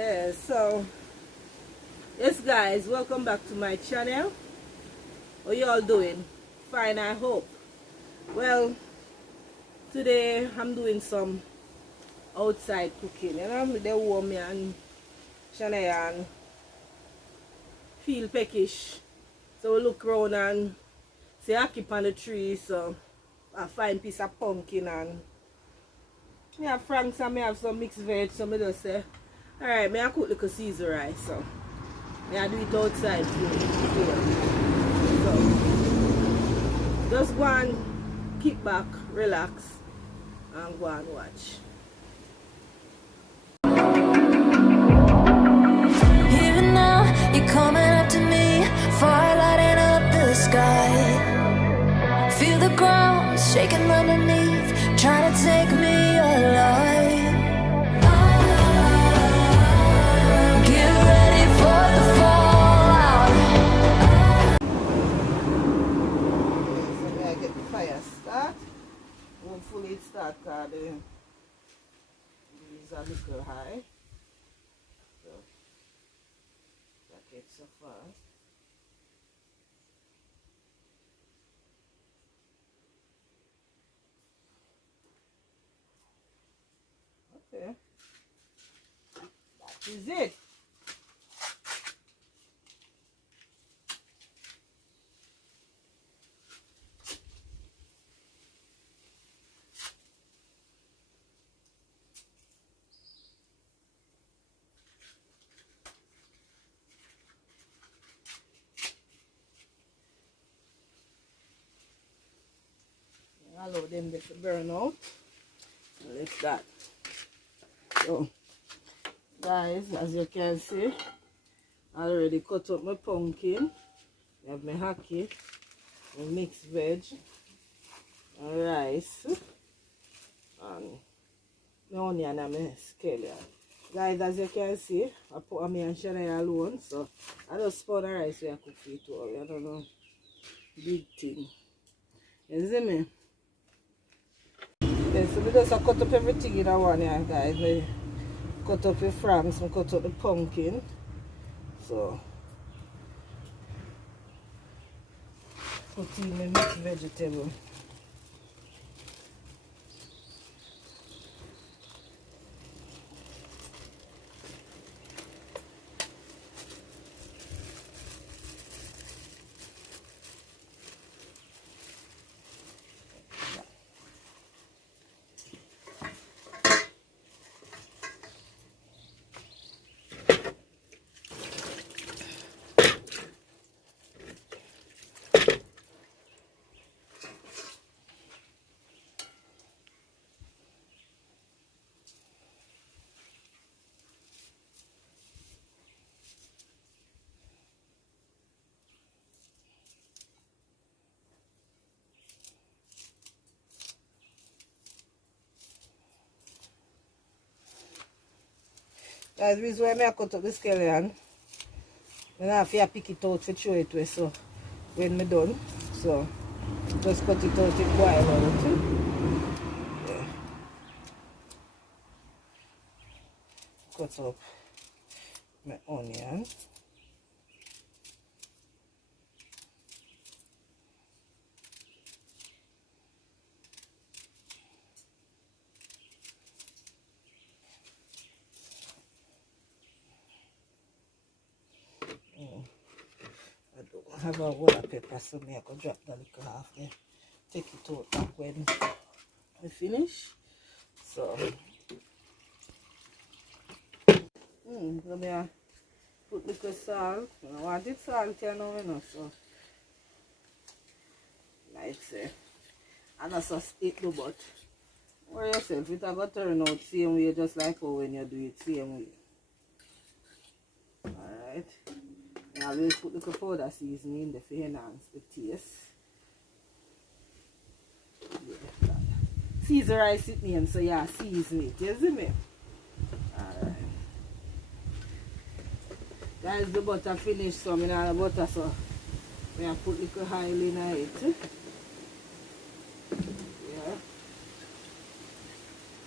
Yeah, so yes guys, welcome back to my channel. How you all doing? Fine, I hope. Well, today I'm doing some outside cooking. You know, they warm me and Shania and feel peckish. So we look around and see I keep on the tree, so I find piece of pumpkin and me have franks and me have some mixed veg, so me just say, alright, me I cook little Caesar rice, so me I do it outside food. So just go and kick back, relax, and go and watch. Even now, you're coming up to me, fire lighting up the sky. Feel the ground shaking underneath, trying to take me alive. Get ready for the fallout. So I get the fire start. Hopefully it start because these are a little high. So that gets so fast. Okay. That is it. Allow them to burn out. Let that. So guys, as you can see, I already cut up my pumpkin. I have my hacky, my mixed veg, my rice, and my onion and my scallion. Guys, as you can see, I put me and Shania alone, so I just pour the rice we I cook for it all. I don't know, big thing. You see me? Yeah, so we just cut up everything in one here, guys. We cut up the franks, we cut up the pumpkin. So put in my mixed vegetable. Guys, this is why I cut up the scallion. Then I have to pick it out to throw it away. So when I'm done, so just cut it out and boil out. Yeah. Cut up my onion. I don't have a whole of pepper, so I can drop the little half there. Take it out back when I finish. So, so I put little salt. I want it salty, you know, so like say, and also stick the butt. Worry yourself, it will turn out same way, just like how when you do it same way. Alright. I will put little powder seasoning in there to enhance the taste. Yeah. Caesar rice it name, so yeah, season it, you see me? Alright. Guys, the butter finished, so I'm in the butter, so I put little oil in it. Yeah.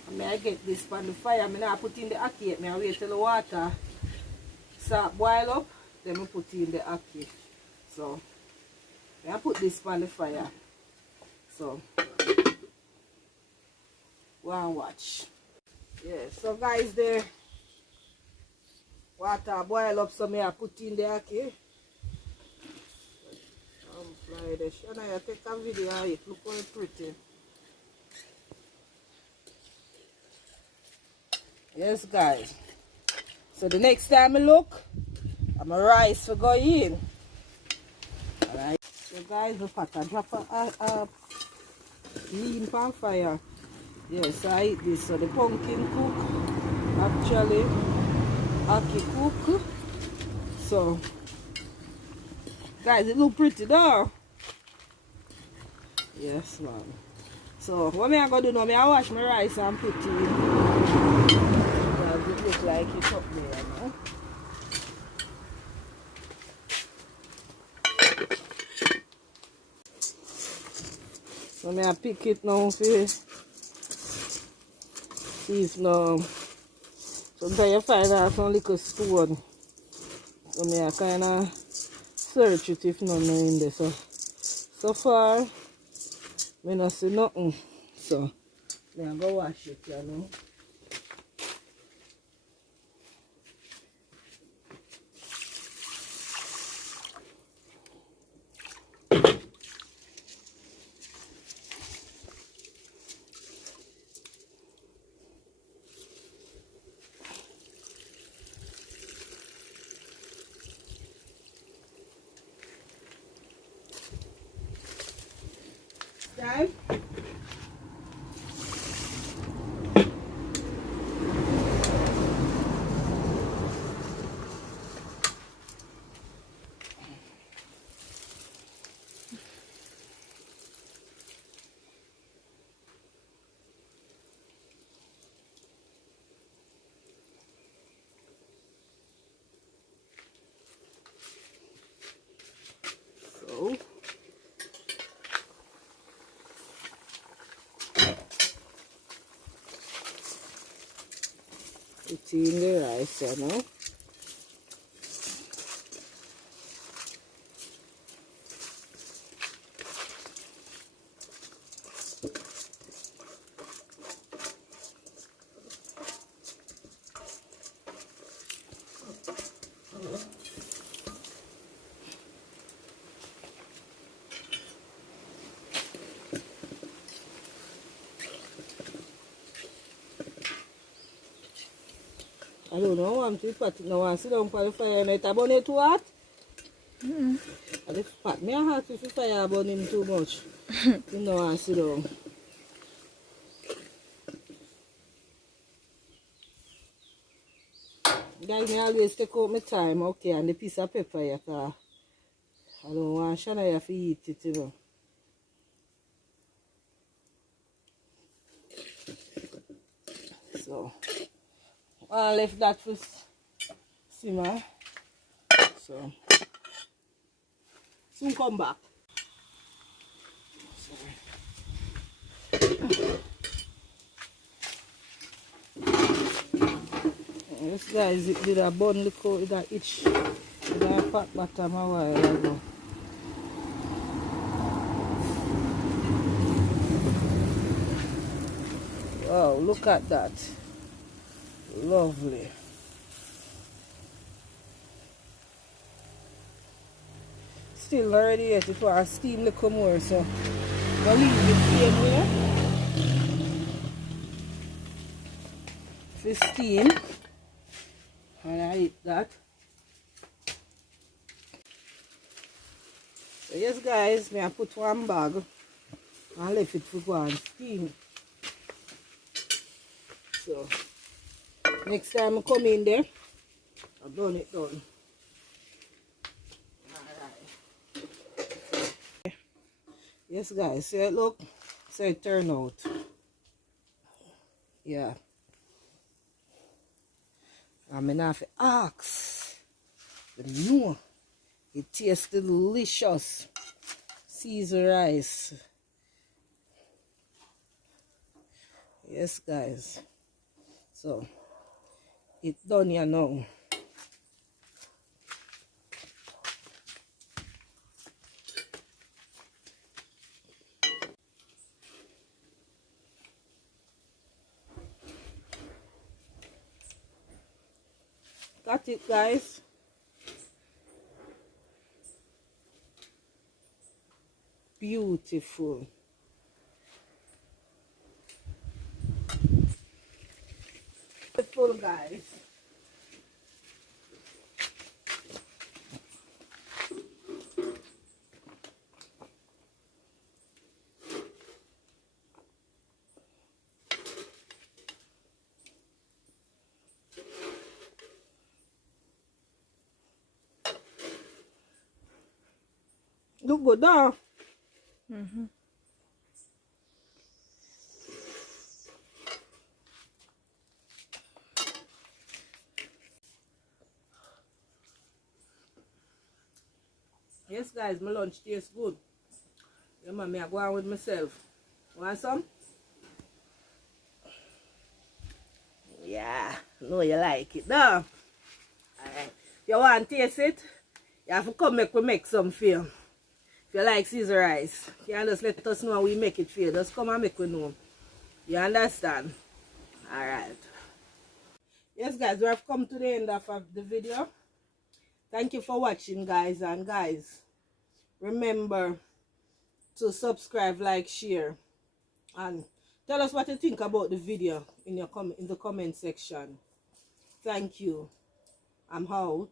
I I get this on the fire, I now put in the ackee. I wait till the water start boil up, then I put in the ackee. So I put this on the fire. So go and watch. Yeah, so guys, the water boil up, so I put in the ackee. Fly the Shana, I take a video of it. Look how pretty. Yes, guys. So the next time I look, I'm a rice for go in. Alright. So guys, the pot I drop a lean pan fire. Yes, I eat this. So the pumpkin cook, actually, ackee cook. So guys, it look pretty though. Yes, man. So what I gonna do now? I wash my rice and put it in. Because it look like it's up there, no? So I pick it now for see if no. Sometimes you find out some little stone. So I kinda search it if none in there. So far I don't see nothing. So I'm go wash it, you know. Time. So it's in the rice, you know. I don't know, I'm too fat now. I sit down for the fire and it's burning too hot. And the fat me a hot if the fire burning too much. You know, I sit down. Guys, I always take out my time, okay, and the piece of pepper, because I don't want Shania to eat it, you know. So, I left that for simmer. So, soon come back. This guys did a bun, look how it got itch. It got a fat bottom a while ago. Wow, look at that. Lovely. Still already yet, it was steam a little more, so I'll leave it same way. For steam. And I eat that. So yes guys, I put one bag and left it for go and steam. So next time I come in there, I've done it done. Alright. Yes guys, see it look? So it turned out. Yeah. I'm gonna have to ask. But no, it tastes delicious. Caesar rice. Yes guys. So it's done here now. Got it, guys. Beautiful. Beautiful, guys. Look good now. Yes, guys, my lunch tastes good. Yeah, man, I go on with myself. Want some? Yeah, know you like it, no? Alright. You want to taste it? You have to come make some for you. If you like Caesar rice, you can just let us know how we make it for you. Just come and make we know. You understand? Alright. Yes, guys, we have come to the end of the video. Thank you for watching, guys. And guys, remember to subscribe, like, share, and tell us what you think about the video in the comment section. Thank you. I'm out.